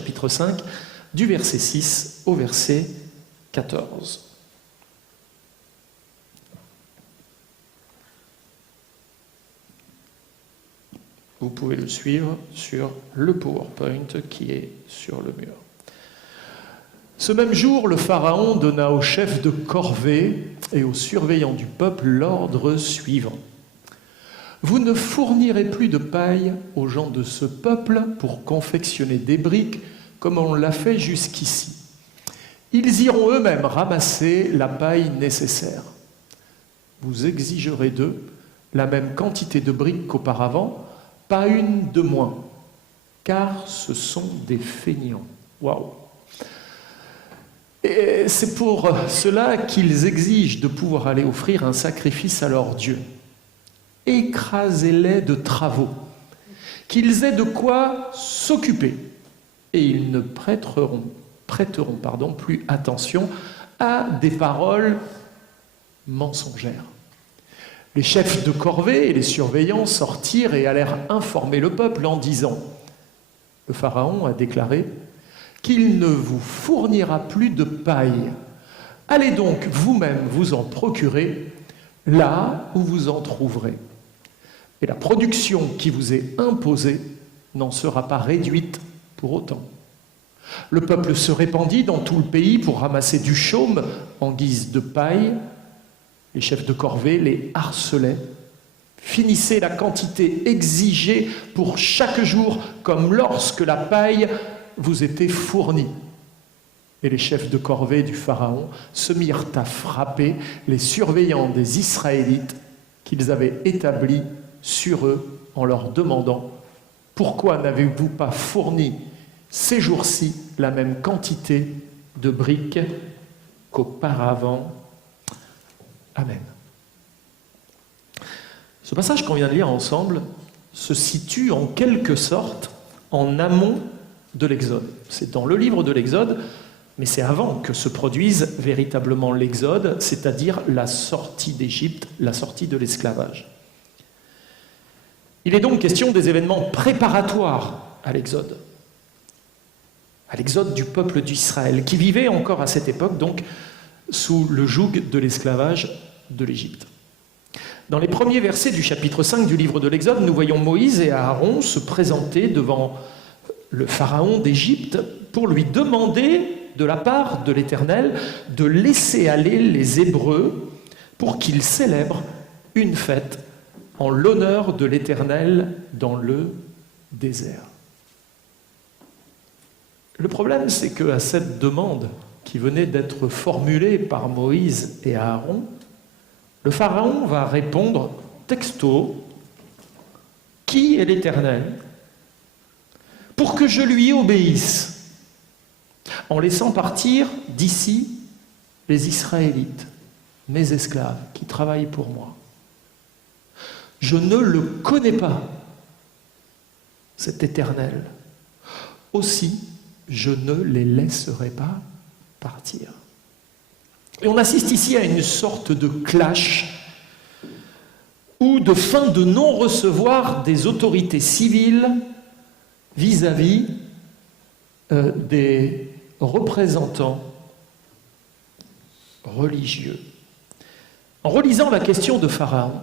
chapitre 5, du verset 6 au verset 14. Vous pouvez le suivre sur le PowerPoint qui est sur le mur. Ce même jour, le Pharaon donna aux chefs de corvée et aux surveillants du peuple l'ordre suivant. Vous ne fournirez plus de paille aux gens de ce peuple pour confectionner des briques comme on l'a fait jusqu'ici. Ils iront eux-mêmes ramasser la paille nécessaire. Vous exigerez d'eux la même quantité de briques qu'auparavant, pas une de moins, car ce sont des feignants. Waouh! Et c'est pour cela qu'ils exigent de pouvoir aller offrir un sacrifice à leur Dieu. Écrasez-les de travaux, qu'ils aient de quoi s'occuper, et ils ne prêteront plus attention à des paroles mensongères. Les chefs de corvée et les surveillants sortirent et allèrent informer le peuple en disant « Le Pharaon a déclaré qu'il ne vous fournira plus de paille. Allez donc vous-même vous en procurer là où vous en trouverez. Et la production qui vous est imposée n'en sera pas réduite pour autant. » Le peuple se répandit dans tout le pays pour ramasser du chaume en guise de paille. Les chefs de corvée les harcelaient, finissaient la quantité exigée pour chaque jour, comme lorsque la paille vous était fournie. Et les chefs de corvée du Pharaon se mirent à frapper les surveillants des Israélites qu'ils avaient établis sur eux en leur demandant « Pourquoi n'avez-vous pas fourni ces jours-ci la même quantité de briques qu'auparavant ?» Amen. Ce passage qu'on vient de lire ensemble se situe en quelque sorte en amont de l'Exode. C'est dans le livre de l'Exode, mais c'est avant que se produise véritablement l'Exode, c'est-à-dire la sortie d'Égypte, la sortie de l'esclavage. Il est donc question des événements préparatoires à l'Exode du peuple d'Israël, qui vivait encore à cette époque donc sous le joug de l'esclavage de l'Égypte. Dans les premiers versets du chapitre 5 du livre de l'Exode, nous voyons Moïse et Aaron se présenter devant le pharaon d'Égypte pour lui demander de la part de l'Éternel de laisser aller les Hébreux pour qu'ils célèbrent une fête en l'honneur de l'Éternel dans le désert. Le problème, c'est qu'à cette demande qui venait d'être formulée par Moïse et Aaron, le Pharaon va répondre texto « Qui est l'Éternel ? Pour que je lui obéisse, en laissant partir d'ici les Israélites, mes esclaves, qui travaillent pour moi. Je ne le connais pas, cet Éternel. Aussi, je ne les laisserai pas partir. » Et on assiste ici à une sorte de clash ou de fin de non-recevoir des autorités civiles vis-à-vis des représentants religieux. En relisant la question de Pharaon,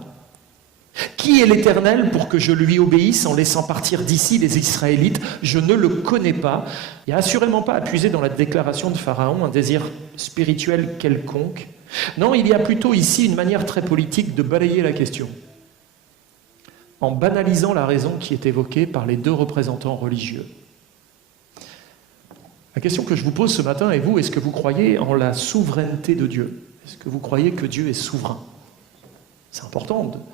qui est l'Éternel pour que je lui obéisse en laissant partir d'ici les Israélites? Je ne le connais pas. Il n'y a assurément pas à puiser dans la déclaration de Pharaon un désir spirituel quelconque. Non, il y a plutôt ici une manière très politique de balayer la question, en banalisant la raison qui est évoquée par les deux représentants religieux. La question que je vous pose ce matin est vous, est-ce que vous croyez en la souveraineté de Dieu? Est-ce que vous croyez que Dieu est souverain? C'est important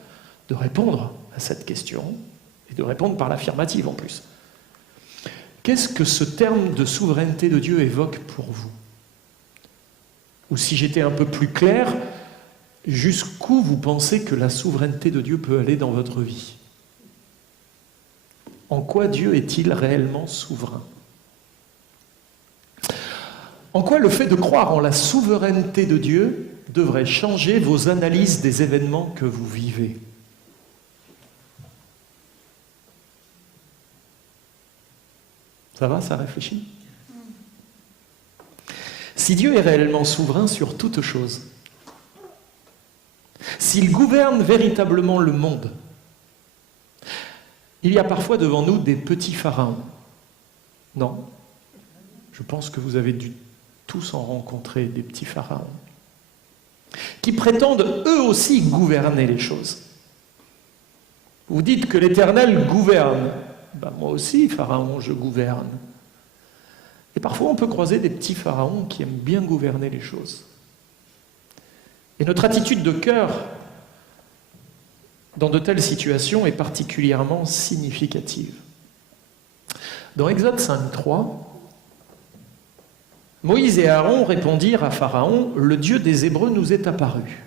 de répondre à cette question, et de répondre par l'affirmative en plus. Qu'est-ce que ce terme de souveraineté de Dieu évoque pour vous? Ou si j'étais un peu plus clair, jusqu'où vous pensez que la souveraineté de Dieu peut aller dans votre vie? En quoi Dieu est-il réellement souverain? En quoi le fait de croire en la souveraineté de Dieu devrait changer vos analyses des événements que vous vivez? Ça va, ça réfléchit? Si Dieu est réellement souverain sur toute chose, s'il gouverne véritablement le monde, il y a parfois devant nous des petits pharaons. Non? Je pense que vous avez dû tous en rencontrer des petits pharaons qui prétendent eux aussi gouverner les choses. Vous dites que l'Éternel gouverne. Ben, moi aussi, pharaon, je gouverne. Et parfois, on peut croiser des petits pharaons qui aiment bien gouverner les choses. Et notre attitude de cœur dans de telles situations est particulièrement significative. Dans Exode 5.3, Moïse et Aaron répondirent à Pharaon, « Le Dieu des Hébreux nous est apparu.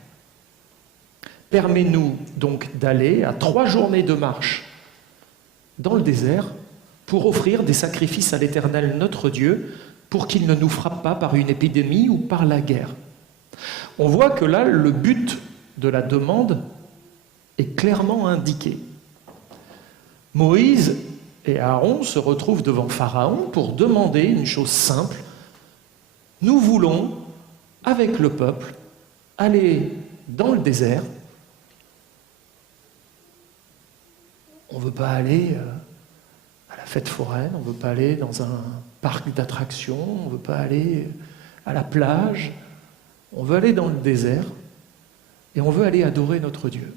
Permets-nous donc d'aller à 3 journées de marche dans le désert pour offrir des sacrifices à l'Éternel notre Dieu, pour qu'il ne nous frappe pas par une épidémie ou par la guerre. » On voit que là, le but de la demande est clairement indiqué. Moïse et Aaron se retrouvent devant Pharaon pour demander une chose simple. Nous voulons, avec le peuple, aller dans le désert. On ne veut pas aller à la fête foraine, on ne veut pas aller dans un parc d'attractions, on ne veut pas aller à la plage. On veut aller dans le désert et on veut aller adorer notre Dieu.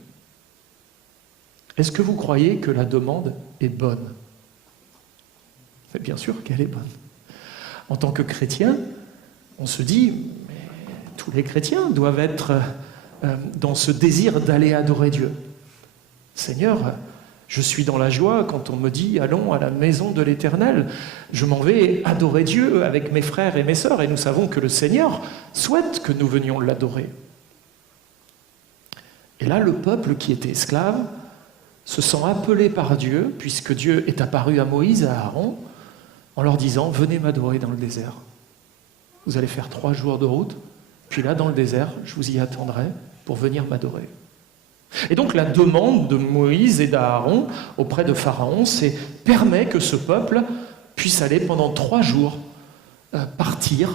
Est-ce que vous croyez que la demande est bonne? Mais bien sûr qu'elle est bonne. En tant que chrétien, on se dit, mais tous les chrétiens doivent être dans ce désir d'aller adorer Dieu. Seigneur, je suis dans la joie quand on me dit « Allons à la maison de l'Éternel ». Je m'en vais adorer Dieu avec mes frères et mes sœurs, et nous savons que le Seigneur souhaite que nous venions l'adorer. Et là, le peuple qui était esclave se sent appelé par Dieu, puisque Dieu est apparu à Moïse et à Aaron, en leur disant « Venez m'adorer dans le désert. Vous allez faire 3 jours de route, puis là, dans le désert, je vous y attendrai pour venir m'adorer. » Et donc la demande de Moïse et d'Aaron auprès de Pharaon, c'est « Permets que ce peuple puisse aller pendant 3 jours, partir,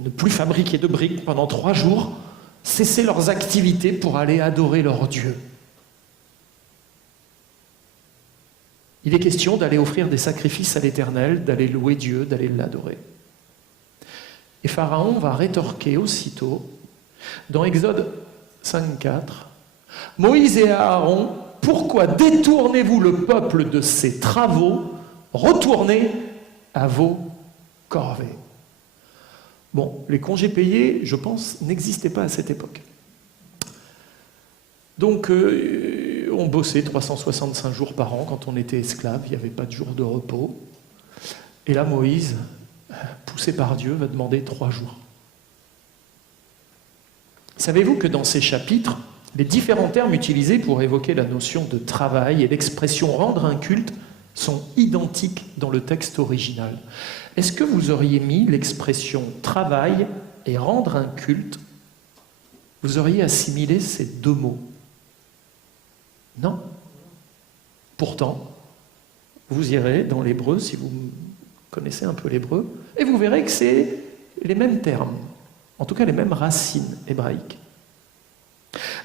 ne plus fabriquer de briques pendant 3 jours, cesser leurs activités pour aller adorer leur Dieu. » Il est question d'aller offrir des sacrifices à l'Éternel, d'aller louer Dieu, d'aller l'adorer. Et Pharaon va rétorquer aussitôt, dans Exode 5.4, « Moïse et Aaron, pourquoi détournez-vous le peuple de ses travaux? Retournez à vos corvées. » Bon, les congés payés, je pense, n'existaient pas à cette époque. Donc, on bossait 365 jours par an quand on était esclave, il n'y avait pas de jour de repos. Et là, Moïse, poussé par Dieu, va demander 3 jours. Savez-vous que dans ces chapitres, les différents termes utilisés pour évoquer la notion de travail et l'expression « rendre un culte » sont identiques dans le texte original. Est-ce que vous auriez mis l'expression « travail » et « rendre un culte », vous auriez assimilé ces 2 mots? Non. Pourtant, vous irez dans l'hébreu, si vous connaissez un peu l'hébreu, et vous verrez que c'est les mêmes termes, en tout cas les mêmes racines hébraïques.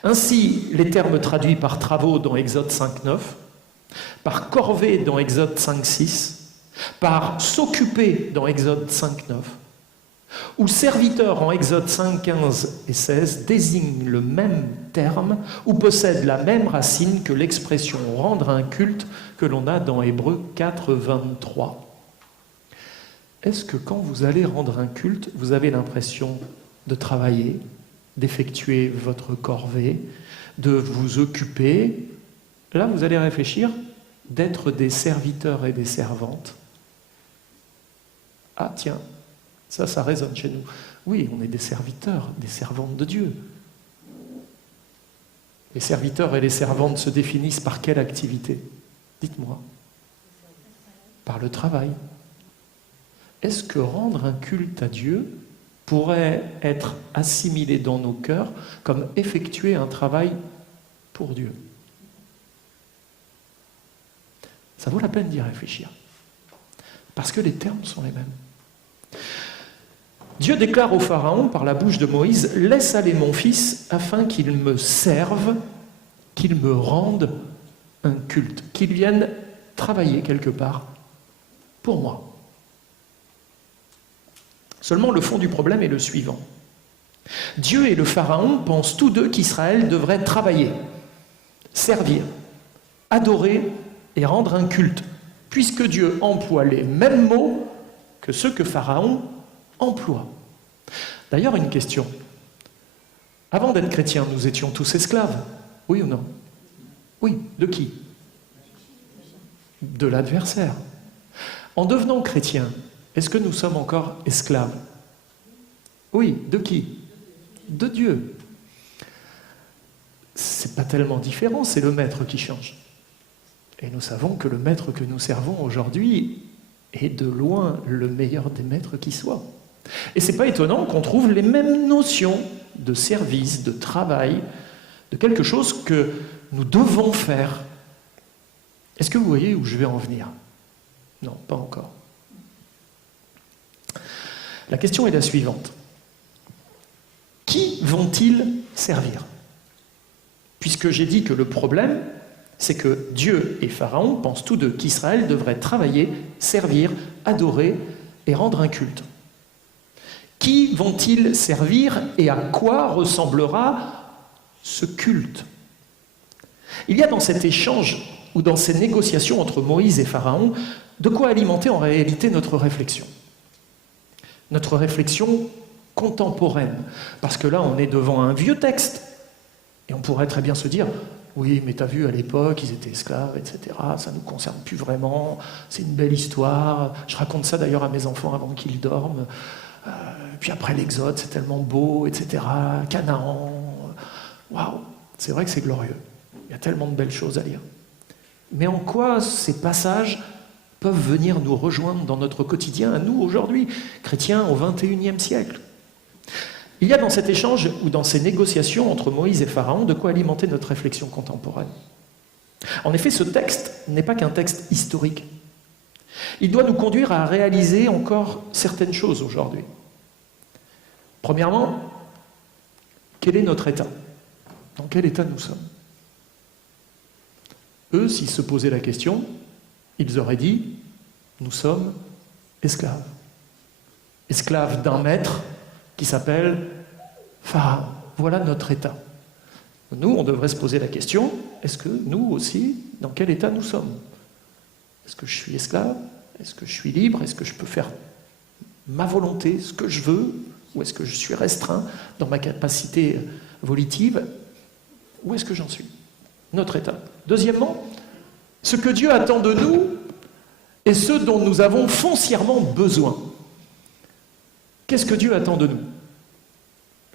Ainsi, les termes traduits par travaux dans Exode 5.9, par corvée dans Exode 5.6, par s'occuper dans Exode 5.9, ou serviteur en Exode 5.15 et 16 désignent le même terme ou possèdent la même racine que l'expression « rendre un culte » que l'on a dans Hébreux 4.23. Est-ce que quand vous allez rendre un culte, vous avez l'impression de travailler, d'effectuer votre corvée, de vous occuper? Là, vous allez réfléchir d'être des serviteurs et des servantes. Ah tiens, ça résonne chez nous. Oui, on est des serviteurs, des servantes de Dieu. Les serviteurs et les servantes se définissent par quelle activité? Dites-moi. Par le travail. Est-ce que rendre un culte à Dieu pourrait être assimilé dans nos cœurs comme effectuer un travail pour Dieu? Ça vaut la peine d'y réfléchir. parce que les termes sont les mêmes. Dieu déclare au Pharaon, par la bouche de Moïse, « Laisse aller mon fils afin qu'il me serve, qu'il me rende un culte, qu'il vienne travailler quelque part pour moi. » Seulement le fond du problème est le suivant. Dieu et le Pharaon pensent tous deux qu'Israël devrait travailler, servir, adorer et rendre un culte, puisque Dieu emploie les mêmes mots que ceux que Pharaon emploie. D'ailleurs, une question. Avant d'être chrétiens, nous étions tous esclaves, oui ou non? Oui, de qui? De l'adversaire. En devenant chrétiens, est-ce que nous sommes encore esclaves? Oui, de qui? De Dieu. C'est pas tellement différent, c'est le maître qui change. Et nous savons que le maître que nous servons aujourd'hui est de loin le meilleur des maîtres qui soit. Et c'est pas étonnant qu'on trouve les mêmes notions de service, de travail, de quelque chose que nous devons faire. Est-ce que vous voyez où je vais en venir? Non, pas encore. La question est la suivante. Qui vont-ils servir? Puisque j'ai dit que le problème, c'est que Dieu et Pharaon pensent tous deux qu'Israël devrait travailler, servir, adorer et rendre un culte. Qui vont-ils servir et à quoi ressemblera ce culte? Il y a dans cet échange ou dans ces négociations entre Moïse et Pharaon de quoi alimenter en réalité notre réflexion. Notre réflexion contemporaine. Parce que là, on est devant un vieux texte. Et on pourrait très bien se dire, oui, mais t'as vu, à l'époque, ils étaient esclaves, etc. Ça ne nous concerne plus vraiment. C'est une belle histoire. Je raconte ça d'ailleurs à mes enfants avant qu'ils dorment. Puis après l'Exode, c'est tellement beau, etc. Canaan. Waouh, c'est vrai que c'est glorieux. Il y a tellement de belles choses à lire. Mais en quoi ces passages peuvent venir nous rejoindre dans notre quotidien, à nous aujourd'hui, chrétiens au XXIe siècle? Il y a dans cet échange ou dans ces négociations entre Moïse et Pharaon de quoi alimenter notre réflexion contemporaine. En effet, ce texte n'est pas qu'un texte historique. Il doit nous conduire à réaliser encore certaines choses aujourd'hui. Premièrement, quel est notre état? Dans quel état nous sommes? Eux, s'ils se posaient la question, ils auraient dit, nous sommes esclaves. Esclaves d'un maître qui s'appelle Pharaon. Voilà notre état. Nous, on devrait se poser la question, est-ce que nous aussi, dans quel état nous sommes? Est-ce que je suis esclave? Est-ce que je suis libre? Est-ce que je peux faire ma volonté, ce que je veux? Ou est-ce que je suis restreint dans ma capacité volitive? Où est-ce que j'en suis? Notre état. Deuxièmement, ce que Dieu attend de nous et ce dont nous avons foncièrement besoin. Qu'est-ce que Dieu attend de nous?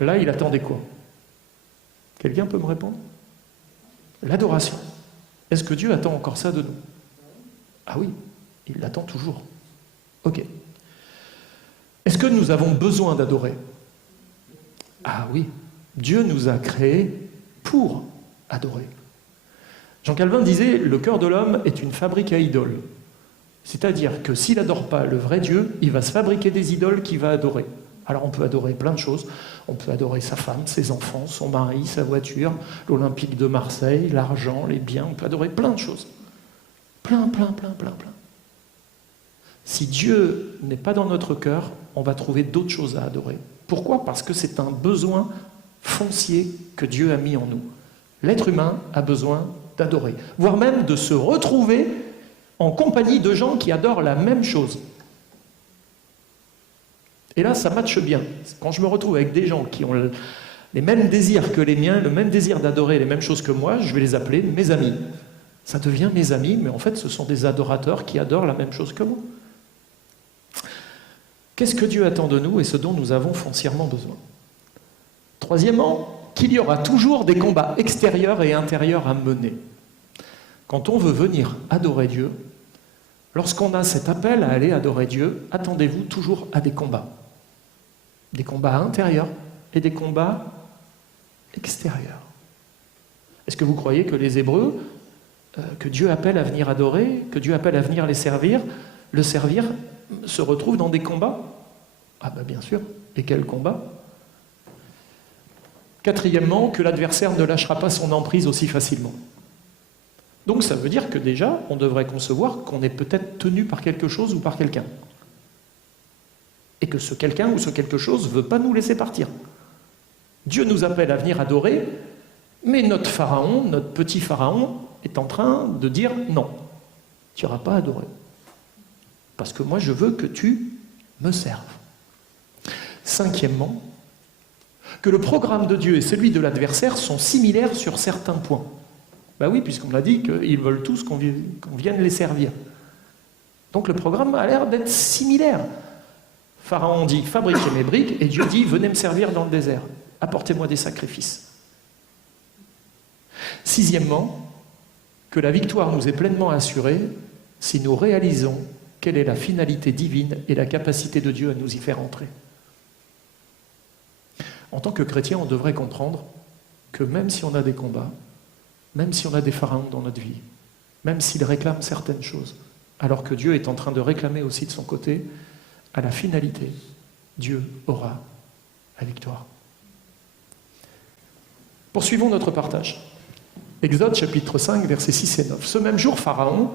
Là, il attendait quoi? Quelqu'un peut me répondre? L'adoration. Est-ce que Dieu attend encore ça de nous? Ah oui, il l'attend toujours. Ok. Est-ce que nous avons besoin d'adorer? Ah oui, Dieu nous a créés pour adorer. Jean Calvin disait, le cœur de l'homme est une fabrique à idoles. C'est-à-dire que s'il n'adore pas le vrai Dieu, il va se fabriquer des idoles qu'il va adorer. Alors on peut adorer plein de choses. On peut adorer sa femme, ses enfants, son mari, sa voiture, l'Olympique de Marseille, l'argent, les biens. On peut adorer plein de choses. Plein. Si Dieu n'est pas dans notre cœur, on va trouver d'autres choses à adorer. Pourquoi? Parce que c'est un besoin foncier que Dieu a mis en nous. L'être humain a besoin d'adorer, voire même de se retrouver en compagnie de gens qui adorent la même chose. Et là, ça matche bien. Quand je me retrouve avec des gens qui ont les mêmes désirs que les miens, le même désir d'adorer les mêmes choses que moi, je vais les appeler mes amis. Ça devient mes amis, mais en fait, ce sont des adorateurs qui adorent la même chose que moi. Qu'est-ce que Dieu attend de nous et ce dont nous avons foncièrement besoin? Troisièmement, qu'il y aura toujours des combats extérieurs et intérieurs à mener. Quand on veut venir adorer Dieu, lorsqu'on a cet appel à aller adorer Dieu, attendez-vous toujours à des combats. Des combats intérieurs et des combats extérieurs. Est-ce que vous croyez que les Hébreux, que Dieu appelle à venir adorer, que Dieu appelle à venir le servir, se retrouvent dans des combats? Ah ben bien sûr. Et quels combats? Quatrièmement, que l'adversaire ne lâchera pas son emprise aussi facilement. Donc ça veut dire que déjà, on devrait concevoir qu'on est peut-être tenu par quelque chose ou par quelqu'un. Et que ce quelqu'un ou ce quelque chose ne veut pas nous laisser partir. Dieu nous appelle à venir adorer, mais notre pharaon, notre petit pharaon, est en train de dire non, tu n'iras pas adorer. Parce que moi, je veux que tu me serves. Cinquièmement, que le programme de Dieu et celui de l'adversaire sont similaires sur certains points. Ben oui, puisqu'on l'a dit qu'ils veulent tous qu'on vienne les servir. Donc le programme a l'air d'être similaire. Pharaon dit « fabriquez mes briques » et Dieu dit « venez me servir dans le désert, apportez-moi des sacrifices ». Sixièmement, que la victoire nous est pleinement assurée si nous réalisons quelle est la finalité divine et la capacité de Dieu à nous y faire entrer. En tant que chrétien, on devrait comprendre que même si on a des combats, même si on a des pharaons dans notre vie, même s'ils réclament certaines choses, alors que Dieu est en train de réclamer aussi de son côté, à la finalité, Dieu aura la victoire. Poursuivons notre partage. Exode chapitre 5, versets 6 et 9. Ce même jour, Pharaon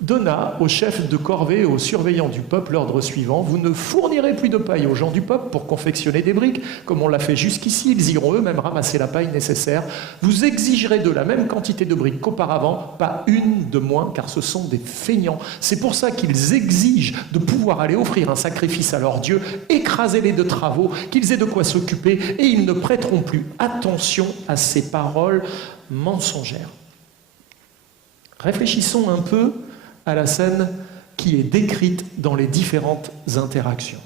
donna aux chefs de corvée et aux surveillants du peuple l'ordre suivant: vous ne fournirez plus de paille aux gens du peuple pour confectionner des briques, comme on l'a fait jusqu'ici, ils iront eux-mêmes ramasser la paille nécessaire. Vous exigerez de la même quantité de briques qu'auparavant, pas une de moins, car ce sont des feignants. C'est pour ça qu'ils exigent de pouvoir aller offrir un sacrifice à leur Dieu, écrasez-les de travaux, qu'ils aient de quoi s'occuper, et ils ne prêteront plus attention à ces paroles mensongères. Réfléchissons un peu à la scène qui est décrite dans les différentes interactions.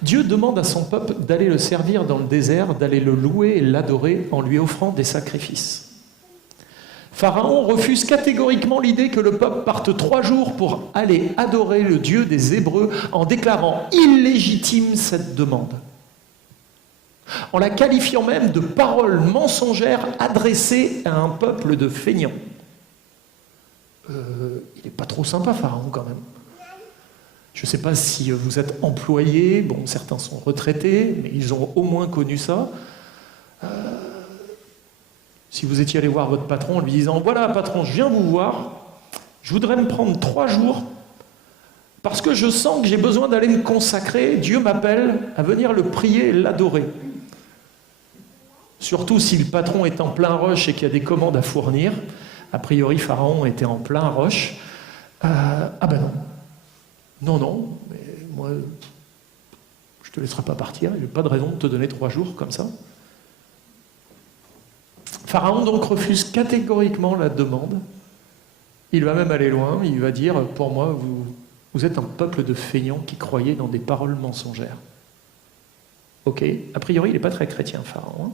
Dieu demande à son peuple d'aller le servir dans le désert, d'aller le louer et l'adorer en lui offrant des sacrifices. Pharaon refuse catégoriquement l'idée que le peuple parte 3 jours pour aller adorer le Dieu des Hébreux en déclarant illégitime cette demande, en la qualifiant même de paroles mensongères adressées à un peuple de feignants. Il n'est pas trop sympa, Pharaon, quand même. Je ne sais pas si vous êtes employé, bon, certains sont retraités, mais ils ont au moins connu ça. Si vous étiez allé voir votre patron en lui disant « Voilà, patron, je viens vous voir, je voudrais me prendre 3 jours, parce que je sens que j'ai besoin d'aller me consacrer, Dieu m'appelle à venir le prier et l'adorer. » Surtout si le patron est en plein rush et qu'il y a des commandes à fournir. A priori, Pharaon était en plein rush. Ah ben non. Non, mais moi, je ne te laisserai pas partir. Il n'y a pas de raison de te donner 3 jours comme ça. Pharaon donc refuse catégoriquement la demande. Il va même aller loin. Il va dire, pour moi, vous êtes un peuple de feignants qui croyez dans des paroles mensongères. Ok, a priori, il n'est pas très chrétien, Pharaon.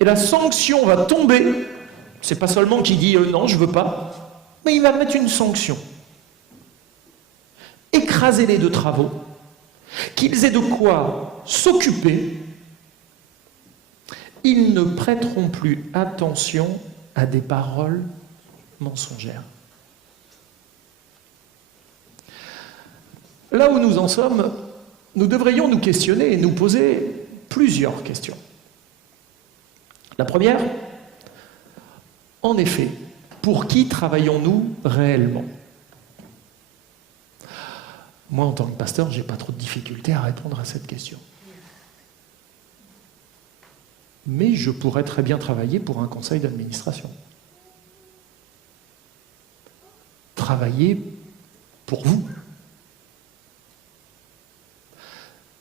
Et la sanction va tomber. C'est pas seulement qu'il dit non, je veux pas, mais il va mettre une sanction. Écrasez-les de travaux, qu'ils aient de quoi s'occuper, ils ne prêteront plus attention à des paroles mensongères. Là où nous en sommes, nous devrions nous questionner et nous poser plusieurs questions. La première, en effet, pour qui travaillons-nous réellement? Moi, en tant que pasteur, je n'ai pas trop de difficulté à répondre à cette question. Mais je pourrais très bien travailler pour un conseil d'administration. Travailler pour vous.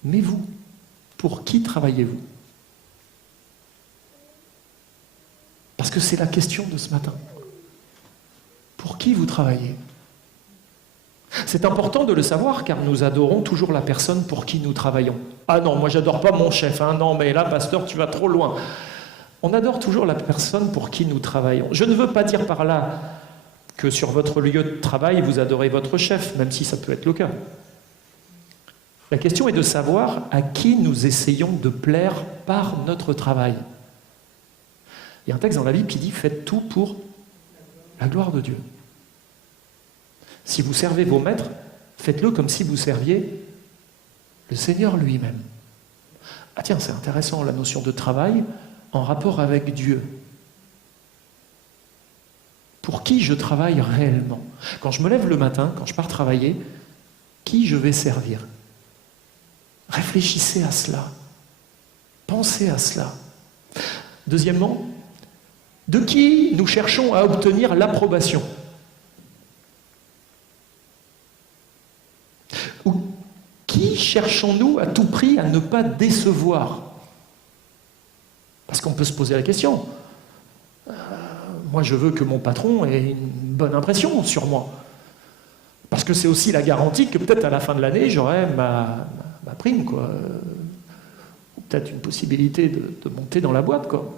Mais vous, pour qui travaillez-vous? Parce que c'est la question de ce matin. Pour qui vous travaillez? C'est important de le savoir car nous adorons toujours la personne pour qui nous travaillons. Ah non, moi j'adore pas mon chef, hein. Non mais là, pasteur, tu vas trop loin. On adore toujours la personne pour qui nous travaillons. Je ne veux pas dire par là que sur votre lieu de travail, vous adorez votre chef, même si ça peut être le cas. La question est de savoir à qui nous essayons de plaire par notre travail. Il y a un texte dans la Bible qui dit « Faites tout pour la gloire de Dieu ». Si vous servez vos maîtres, Faites-le comme si vous serviez le Seigneur lui-même. Ah tiens, c'est intéressant la notion de travail en rapport avec Dieu. Pour qui je travaille réellement? Quand je me lève le matin, quand je pars travailler, qui je vais servir? Réfléchissez à cela. Pensez à cela. Deuxièmement, de qui nous cherchons à obtenir l'approbation? Ou qui cherchons-nous à tout prix à ne pas décevoir? Parce qu'on peut se poser la question. Moi, je veux que mon patron ait une bonne impression sur moi. Parce que c'est aussi la garantie que peut-être à la fin de l'année, j'aurai ma prime, quoi. Ou peut-être une possibilité de monter dans la boîte, quoi.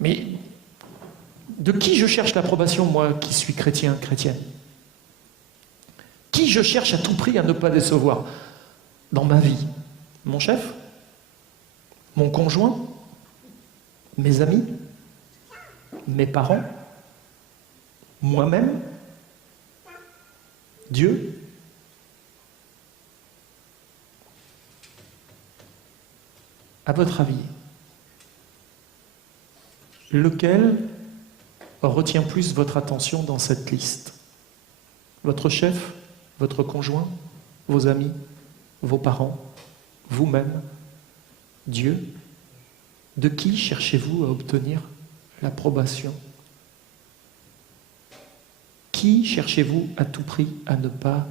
Mais de qui je cherche l'approbation, moi, qui suis chrétienne? Qui je cherche à tout prix à ne pas décevoir dans ma vie? Mon chef? Mon conjoint? Mes amis? Mes parents? Moi-même? Dieu? À votre avis, lequel retient plus votre attention dans cette liste? Votre chef? Votre conjoint? Vos amis? Vos parents? Vous-même? Dieu? De qui cherchez-vous à obtenir l'approbation? Qui cherchez-vous à tout prix à ne pas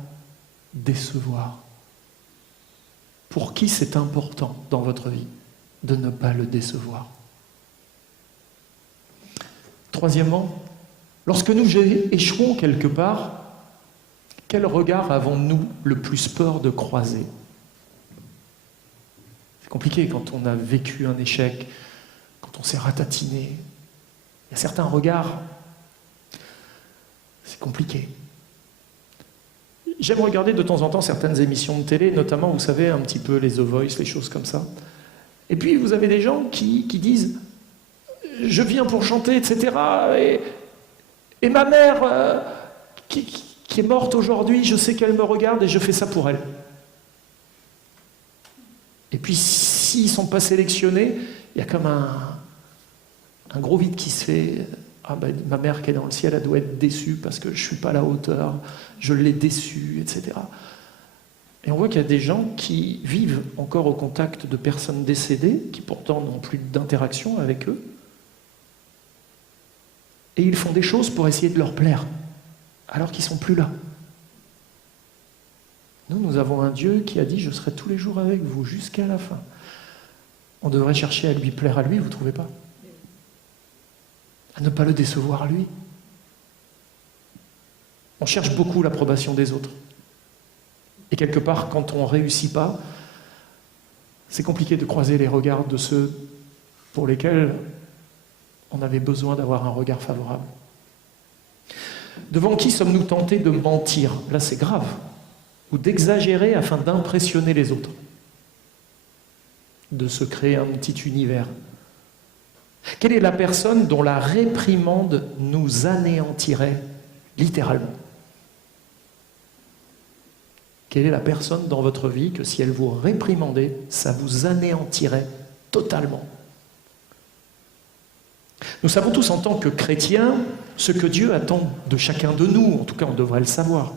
décevoir? Pour qui c'est important dans votre vie de ne pas le décevoir? Troisièmement, lorsque nous échouons quelque part, quel regard avons-nous le plus peur de croiser? C'est compliqué quand on a vécu un échec, quand on s'est ratatiné. Il y a certains regards, c'est compliqué. J'aime regarder de temps en temps certaines émissions de télé, notamment, vous savez, un petit peu les The Voice, les choses comme ça. Et puis, vous avez des gens qui disent « Je viens pour chanter, etc. Et ma mère, qui est morte aujourd'hui, je sais qu'elle me regarde et je fais ça pour elle. » Et puis, s'ils ne sont pas sélectionnés, il y a comme un gros vide qui se fait. Ah ben, ma mère qui est dans le ciel, elle doit être déçue parce que je ne suis pas à la hauteur, je l'ai déçue, etc. Et on voit qu'il y a des gens qui vivent encore au contact de personnes décédées, qui pourtant n'ont plus d'interaction avec eux, et ils font des choses pour essayer de leur plaire, alors qu'ils ne sont plus là. Nous avons un Dieu qui a dit « Je serai tous les jours avec vous, jusqu'à la fin ». On devrait chercher à lui plaire à lui, vous ne trouvez pas? À ne pas le décevoir lui. On cherche beaucoup l'approbation des autres. Et quelque part, quand on ne réussit pas, c'est compliqué de croiser les regards de ceux pour lesquels on avait besoin d'avoir un regard favorable. Devant qui sommes-nous tentés de mentir? Là, c'est grave. Ou d'exagérer afin d'impressionner les autres. De se créer un petit univers. Quelle est la personne dont la réprimande nous anéantirait, littéralement? Quelle est la personne dans votre vie que si elle vous réprimandait, ça vous anéantirait totalement? Nous savons tous en tant que chrétiens ce que Dieu attend de chacun de nous, en tout cas on devrait le savoir.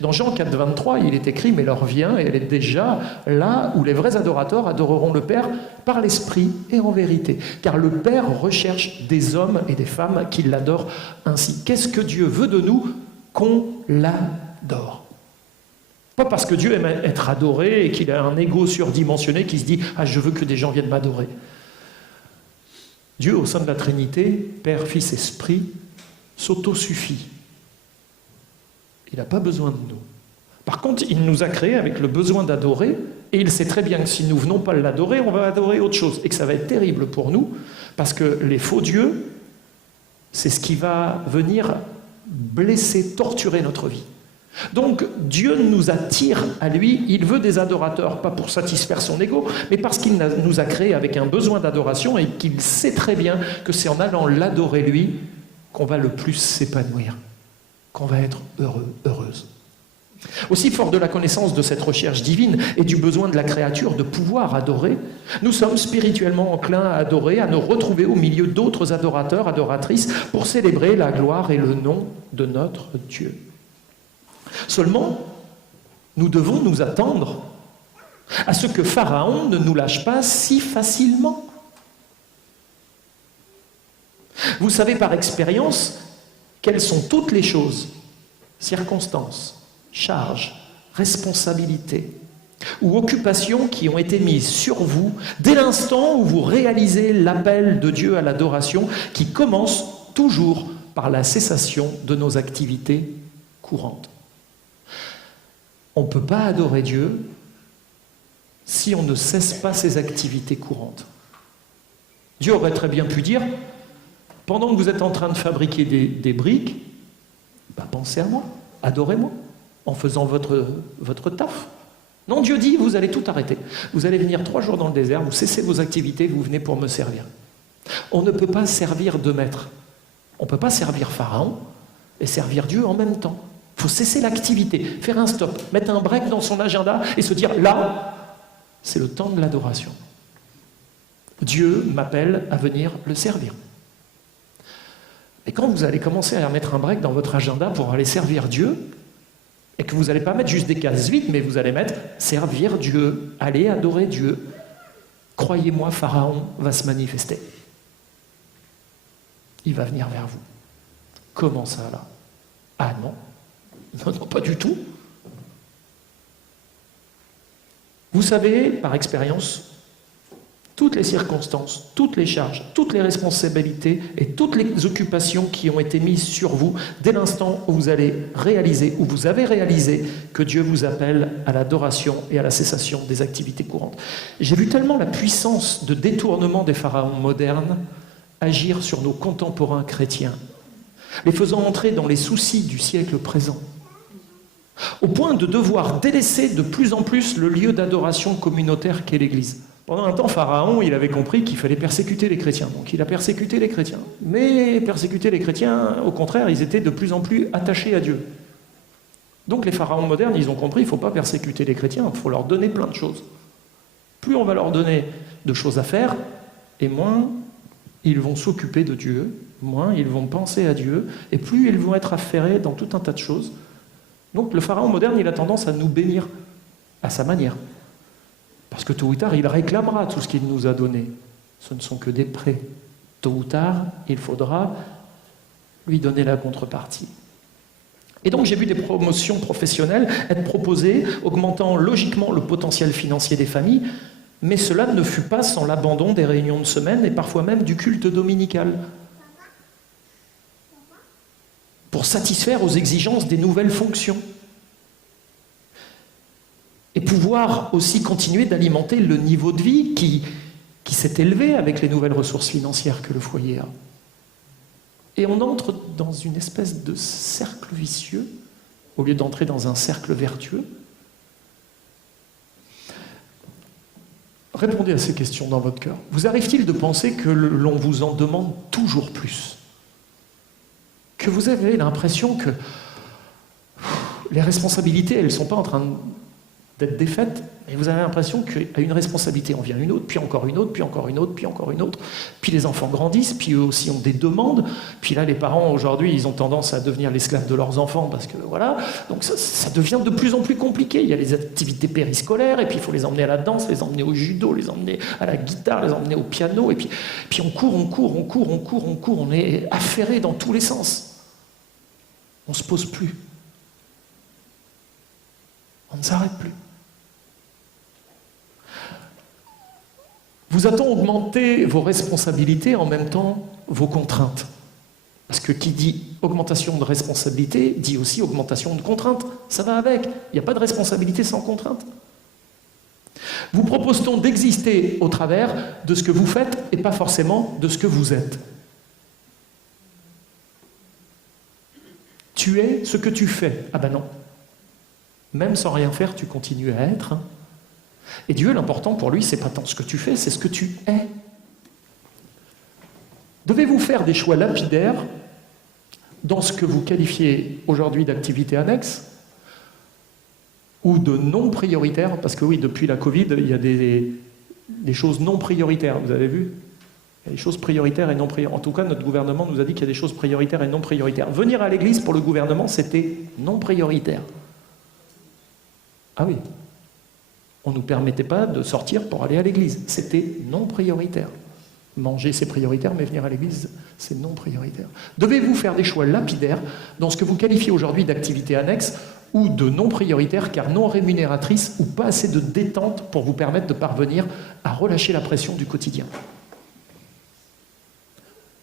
Dans Jean 4, 23, il est écrit « Mais l'heure vient, et elle est déjà là où les vrais adorateurs adoreront le Père par l'Esprit et en vérité. Car le Père recherche des hommes et des femmes qui l'adorent ainsi. » Qu'est-ce que Dieu veut de nous? Qu'on l'adore. Pas parce que Dieu aime être adoré et qu'il a un ego surdimensionné qui se dit « Ah, je veux que des gens viennent m'adorer. » Dieu, au sein de la Trinité, Père, Fils, Esprit, s'autosuffit. Il n'a pas besoin de nous. Par contre, il nous a créés avec le besoin d'adorer, et il sait très bien que si nous ne venons pas l'adorer, on va adorer autre chose, et que ça va être terrible pour nous, parce que les faux dieux, c'est ce qui va venir blesser, torturer notre vie. Donc, Dieu nous attire à lui, il veut des adorateurs, pas pour satisfaire son ego, mais parce qu'il nous a créés avec un besoin d'adoration, et qu'il sait très bien que c'est en allant l'adorer lui, qu'on va le plus s'épanouir, qu'on va être heureux, heureuse. Aussi fort de la connaissance de cette recherche divine et du besoin de la créature de pouvoir adorer, nous sommes spirituellement enclins à adorer, à nous retrouver au milieu d'autres adorateurs, adoratrices, pour célébrer la gloire et le nom de notre Dieu. Seulement, nous devons nous attendre à ce que Pharaon ne nous lâche pas si facilement. Vous savez par expérience quelles sont toutes les choses, circonstances, charges, responsabilités ou occupations qui ont été mises sur vous dès l'instant où vous réalisez l'appel de Dieu à l'adoration qui commence toujours par la cessation de nos activités courantes. On ne peut pas adorer Dieu si on ne cesse pas ses activités courantes. Dieu aurait très bien pu dire, pendant que vous êtes en train de fabriquer des briques, pensez à moi, adorez-moi, en faisant votre taf. Non, Dieu dit, vous allez tout arrêter. Vous allez venir 3 jours dans le désert, vous cessez vos activités, vous venez pour me servir. On ne peut pas servir 2 maîtres. On ne peut pas servir Pharaon et servir Dieu en même temps. Il faut cesser l'activité, faire un stop, mettre un break dans son agenda et se dire, là, c'est le temps de l'adoration. Dieu m'appelle à venir le servir. Et quand vous allez commencer à mettre un break dans votre agenda pour aller servir Dieu, et que vous n'allez pas mettre juste des cases vides, mais vous allez mettre « servir Dieu », « aller adorer Dieu », croyez-moi, Pharaon va se manifester. Il va venir vers vous. Comment ça, là? Ah non, non, pas du tout. Vous savez, par expérience, toutes les circonstances, toutes les charges, toutes les responsabilités et toutes les occupations qui ont été mises sur vous dès l'instant où vous allez réaliser, où vous avez réalisé que Dieu vous appelle à l'adoration et à la cessation des activités courantes. J'ai vu tellement la puissance de détournement des pharaons modernes agir sur nos contemporains chrétiens, les faisant entrer dans les soucis du siècle présent, au point de devoir délaisser de plus en plus le lieu d'adoration communautaire qu'est l'Église. Pendant un temps, Pharaon, il avait compris qu'il fallait persécuter les chrétiens. Donc il a persécuté les chrétiens. Mais persécuter les chrétiens, au contraire, ils étaient de plus en plus attachés à Dieu. Donc les pharaons modernes, ils ont compris qu'il ne faut pas persécuter les chrétiens, il faut leur donner plein de choses. Plus on va leur donner de choses à faire, et moins ils vont s'occuper de Dieu, moins ils vont penser à Dieu, et plus ils vont être affairés dans tout un tas de choses. Donc le pharaon moderne, il a tendance à nous bénir à sa manière. Parce que tôt ou tard, il réclamera tout ce qu'il nous a donné. Ce ne sont que des prêts. Tôt ou tard, il faudra lui donner la contrepartie. Et donc j'ai vu des promotions professionnelles être proposées, augmentant logiquement le potentiel financier des familles, mais cela ne fut pas sans l'abandon des réunions de semaine et parfois même du culte dominical, pour satisfaire aux exigences des nouvelles fonctions. Et pouvoir aussi continuer d'alimenter le niveau de vie qui s'est élevé avec les nouvelles ressources financières que le foyer a. Et on entre dans une espèce de cercle vicieux, au lieu d'entrer dans un cercle vertueux. Répondez à ces questions dans votre cœur. Vous arrive-t-il de penser que l'on vous en demande toujours plus? Que vous avez l'impression que les responsabilités, elles ne sont pas en train d'être défaites, et vous avez l'impression qu'à une responsabilité, on vient une autre, puis encore une autre, puis encore une autre, puis encore une autre, puis les enfants grandissent, puis eux aussi ont des demandes, puis là les parents aujourd'hui, ils ont tendance à devenir l'esclave de leurs enfants, parce que voilà, donc ça devient de plus en plus compliqué. Il y a les activités périscolaires, et puis il faut les emmener à la danse, les emmener au judo, les emmener à la guitare, les emmener au piano, et puis on court, on est affairé dans tous les sens. On ne se pose plus. On ne s'arrête plus. Vous a-t-on augmenté vos responsabilités en même temps vos contraintes? Parce que qui dit augmentation de responsabilité dit aussi augmentation de contraintes. Ça va avec. Il n'y a pas de responsabilité sans contrainte. Vous propose-t-on d'exister au travers de ce que vous faites et pas forcément de ce que vous êtes? Tu es ce que tu fais. Ah ben non. Même sans rien faire, tu continues à être. Et Dieu, l'important pour lui, c'est pas tant ce que tu fais, c'est ce que tu es. Devez-vous faire des choix lapidaires dans ce que vous qualifiez aujourd'hui d'activité annexe, ou de non prioritaires, parce que oui, depuis la Covid, il y a des choses non prioritaires, vous avez vu? Il y a des choses prioritaires et non prioritaires. En tout cas, notre gouvernement nous a dit qu'il y a des choses prioritaires et non prioritaires. Venir à l'église pour le gouvernement, c'était non prioritaire. Ah oui. On ne nous permettait pas de sortir pour aller à l'église. C'était non prioritaire. Manger, c'est prioritaire, mais venir à l'église, c'est non prioritaire. Devez-vous faire des choix lapidaires dans ce que vous qualifiez aujourd'hui d'activité annexe ou de non prioritaire, car non rémunératrice ou pas assez de détente pour vous permettre de parvenir à relâcher la pression du quotidien?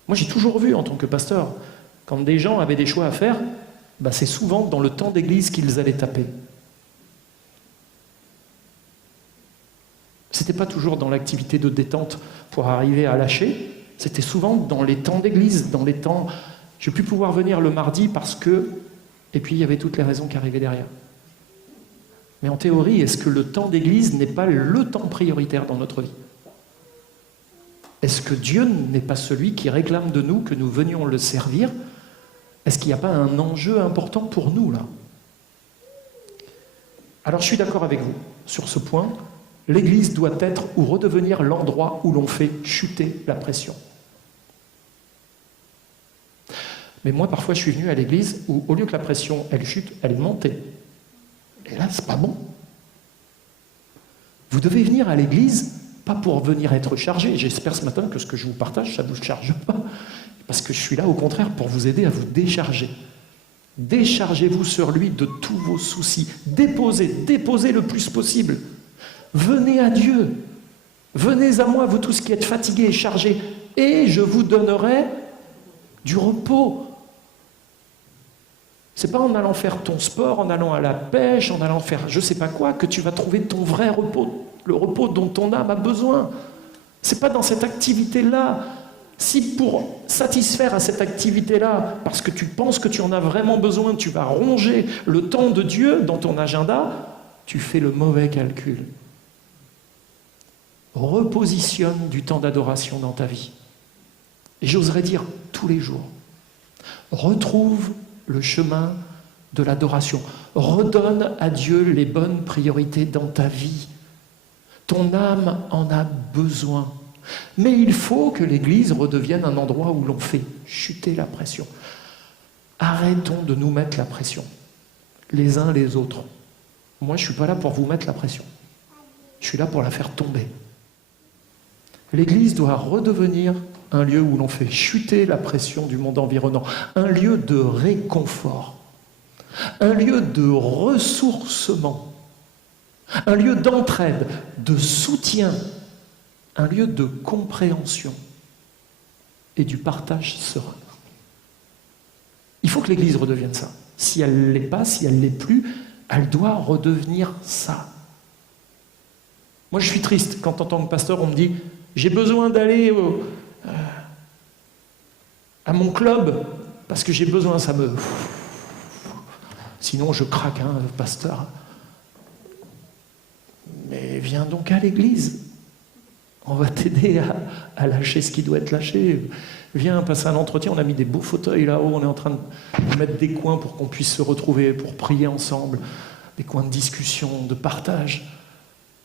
Moi, j'ai toujours vu, en tant que pasteur, quand des gens avaient des choix à faire, ben c'est souvent dans le temps d'église qu'ils allaient taper. C'était pas toujours dans l'activité de détente pour arriver à lâcher, c'était souvent dans les temps d'église, dans les temps... Je vais plus pouvoir venir le mardi parce que... Et puis il y avait toutes les raisons qui arrivaient derrière. Mais en théorie, est-ce que le temps d'église n'est pas le temps prioritaire dans notre vie? Est-ce que Dieu n'est pas celui qui réclame de nous que nous venions le servir? Est-ce qu'il n'y a pas un enjeu important pour nous, là? Alors je suis d'accord avec vous sur ce point. L'Église doit être ou redevenir l'endroit où l'on fait chuter la pression. Mais moi, parfois, je suis venu à l'Église où, au lieu que la pression, elle chute, elle montait. Et là, c'est pas bon. Vous devez venir à l'Église pas pour venir être chargé. J'espère ce matin que ce que je vous partage, ça ne vous charge pas. Parce que je suis là, au contraire, pour vous aider à vous décharger. Déchargez-vous sur lui de tous vos soucis. Déposez le plus possible. Venez à Dieu. Venez à moi, vous tous qui êtes fatigués et chargés, et je vous donnerai du repos. C'est pas en allant faire ton sport, en allant à la pêche, en allant faire je sais pas quoi, que tu vas trouver ton vrai repos, le repos dont ton âme a besoin. C'est pas dans cette activité-là. Si pour satisfaire à cette activité-là, parce que tu penses que tu en as vraiment besoin, tu vas ronger le temps de Dieu dans ton agenda, tu fais le mauvais calcul. Repositionne du temps d'adoration dans ta vie. Et j'oserais dire tous les jours. Retrouve le chemin de l'adoration. Redonne à Dieu les bonnes priorités dans ta vie. Ton âme en a besoin. Mais il faut que l'Église redevienne un endroit où l'on fait chuter la pression. Arrêtons de nous mettre la pression, les uns les autres. Moi, je ne suis pas là pour vous mettre la pression. Je suis là pour la faire tomber. L'Église doit redevenir un lieu où l'on fait chuter la pression du monde environnant, un lieu de réconfort, un lieu de ressourcement, un lieu d'entraide, de soutien, un lieu de compréhension et du partage serein. Il faut que l'Église redevienne ça. Si elle ne l'est pas, si elle ne l'est plus, elle doit redevenir ça. Moi, je suis triste quand, en tant que pasteur, on me dit « J'ai besoin d'aller à mon club parce que j'ai besoin, ça me... Sinon, je craque, hein, pasteur. Mais viens donc à l'église. On va t'aider à lâcher ce qui doit être lâché. Viens passer un entretien, on a mis des beaux fauteuils là-haut, on est en train de mettre des coins pour qu'on puisse se retrouver, pour prier ensemble, des coins de discussion, de partage.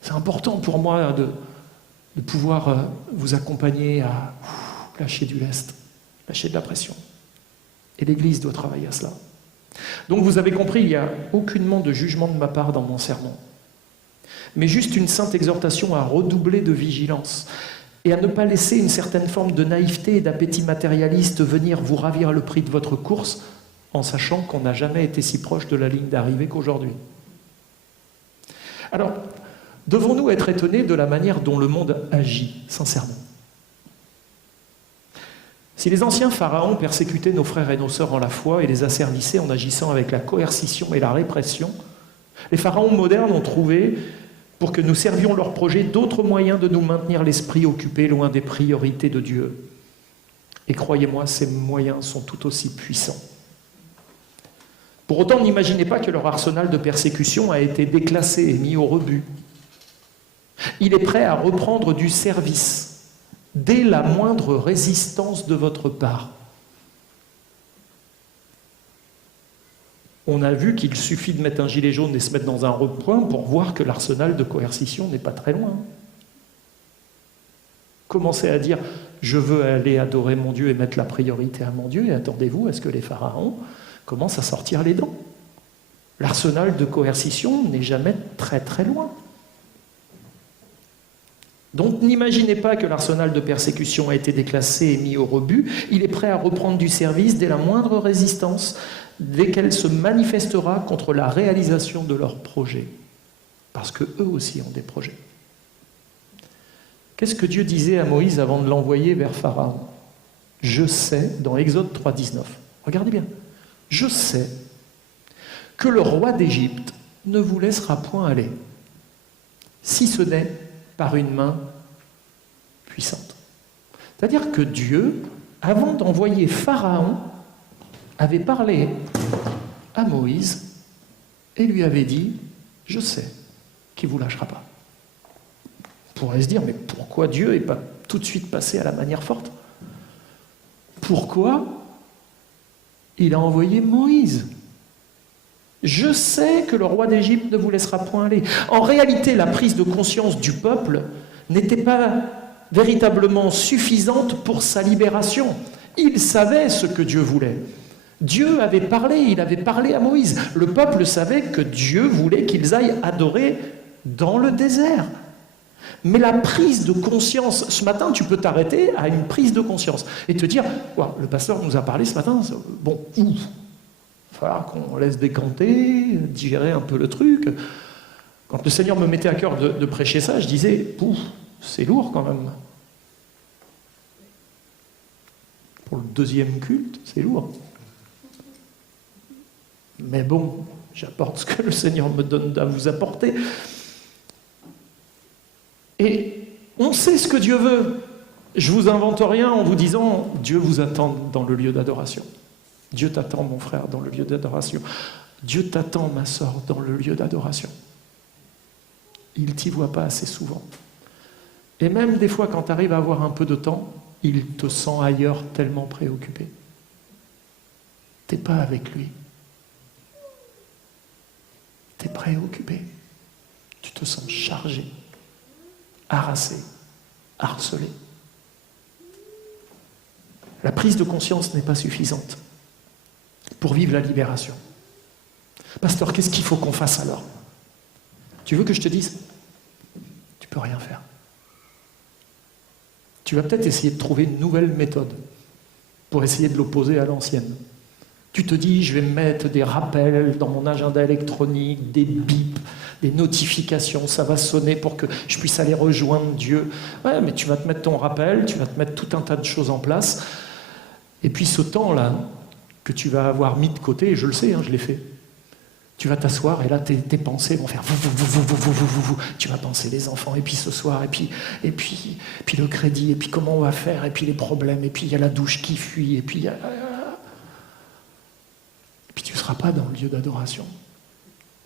C'est important pour moi de pouvoir vous accompagner à lâcher du lest, lâcher de la pression. Et l'Église doit travailler à cela. Donc vous avez compris, il n'y a aucunement de jugement de ma part dans mon sermon, mais juste une sainte exhortation à redoubler de vigilance et à ne pas laisser une certaine forme de naïveté et d'appétit matérialiste venir vous ravir le prix de votre course en sachant qu'on n'a jamais été si proche de la ligne d'arrivée qu'aujourd'hui. Alors, devons-nous être étonnés de la manière dont le monde agit, sincèrement? Si les anciens pharaons persécutaient nos frères et nos sœurs en la foi et les asservissaient en agissant avec la coercition et la répression, les pharaons modernes ont trouvé, pour que nous servions leur projet, d'autres moyens de nous maintenir l'esprit occupé loin des priorités de Dieu. Et croyez-moi, ces moyens sont tout aussi puissants. Pour autant, n'imaginez pas que leur arsenal de persécution a été déclassé et mis au rebut. Il est prêt à reprendre du service dès la moindre résistance de votre part. On a vu qu'il suffit de mettre un gilet jaune et se mettre dans un recoin pour voir que l'arsenal de coercition n'est pas très loin. Commencez à dire « je veux aller adorer mon Dieu et mettre la priorité à mon Dieu » et attendez-vous à ce que les pharaons commencent à sortir les dents. L'arsenal de coercition n'est jamais très très loin. Donc n'imaginez pas que l'arsenal de persécution a été déclassé et mis au rebut. Il est prêt à reprendre du service dès la moindre résistance, dès qu'elle se manifestera contre la réalisation de leurs projets. Parce qu'eux aussi ont des projets. Qu'est-ce que Dieu disait à Moïse avant de l'envoyer vers Pharaon? Je sais, dans Exode 3,19, regardez bien, je sais que le roi d'Égypte ne vous laissera point aller, si ce n'est par une main puissante. C'est-à-dire que Dieu, avant d'envoyer Pharaon, avait parlé à Moïse et lui avait dit « Je sais qu'il ne vous lâchera pas ». On pourrait se dire, mais pourquoi Dieu n'est pas tout de suite passé à la manière forte? Pourquoi il a envoyé Moïse? Je sais que le roi d'Égypte ne vous laissera point aller. En réalité, la prise de conscience du peuple n'était pas véritablement suffisante pour sa libération. Il savait ce que Dieu voulait. Dieu avait parlé, il avait parlé à Moïse. Le peuple savait que Dieu voulait qu'ils aillent adorer dans le désert. Mais la prise de conscience, ce matin, tu peux t'arrêter à une prise de conscience et te dire, wow, le pasteur nous a parlé ce matin, bon, il va falloir qu'on laisse décanter, digérer un peu le truc. Quand le Seigneur me mettait à cœur de prêcher ça, je disais, pouf, c'est lourd quand même. Pour le deuxième culte, c'est lourd. Mais bon, j'apporte ce que le Seigneur me donne à vous apporter. Et on sait ce que Dieu veut. Je vous invente rien en vous disant Dieu vous attend dans le lieu d'adoration. Dieu t'attend, mon frère, dans le lieu d'adoration. Dieu t'attend, ma sœur, dans le lieu d'adoration. Il t'y voit pas assez souvent. Et même des fois, quand tu arrives à avoir un peu de temps, il te sent ailleurs tellement préoccupé. T'es pas avec lui. T'es préoccupé. Tu te sens chargé, harassé, harcelé. La prise de conscience n'est pas suffisante pour vivre la libération. Pasteur, qu'est-ce qu'il faut qu'on fasse alors? Tu veux que je te dise? Tu peux rien faire. Tu vas peut-être essayer de trouver une nouvelle méthode pour essayer de l'opposer à l'ancienne. Tu te dis, je vais me mettre des rappels dans mon agenda électronique, des bips, des notifications, ça va sonner pour que je puisse aller rejoindre Dieu. Ouais, mais tu vas te mettre ton rappel, tu vas te mettre tout un tas de choses en place. Et puis ce temps-là, que tu vas avoir mis de côté, et je le sais, je l'ai fait, tu vas t'asseoir et là tes pensées vont faire tu vas penser les enfants, et puis ce soir, et puis le crédit, et puis comment on va faire, et puis les problèmes, et puis il y a la douche qui fuit, et puis il y a... Et puis tu ne seras pas dans le lieu d'adoration.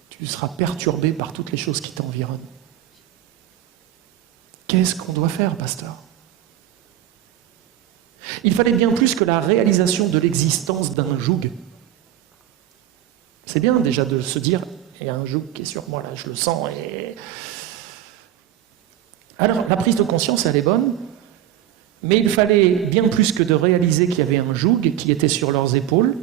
Tu seras perturbé par toutes les choses qui t'environnent. Qu'est-ce qu'on doit faire, pasteur? Il fallait bien plus que la réalisation de l'existence d'un joug. C'est bien déjà de se dire, il y a un joug qui est sur moi, là, je le sens. Et... Alors, la prise de conscience, elle est bonne, mais il fallait bien plus que de réaliser qu'il y avait un joug qui était sur leurs épaules,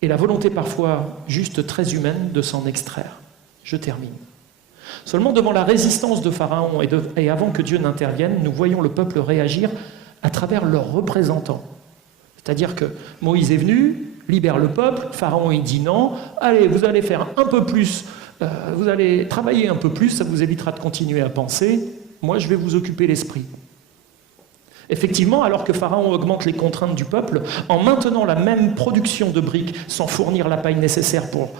et la volonté parfois juste très humaine de s'en extraire. Je termine. Seulement devant la résistance de Pharaon et avant que Dieu n'intervienne, nous voyons le peuple réagir à travers leurs représentants. C'est-à-dire que Moïse est venu, libère le peuple, Pharaon il dit non, allez, vous allez faire un peu plus, vous allez travailler un peu plus, ça vous évitera de continuer à penser, moi je vais vous occuper l'esprit. Effectivement, alors que Pharaon augmente les contraintes du peuple, en maintenant la même production de briques sans fournir la paille nécessaire pour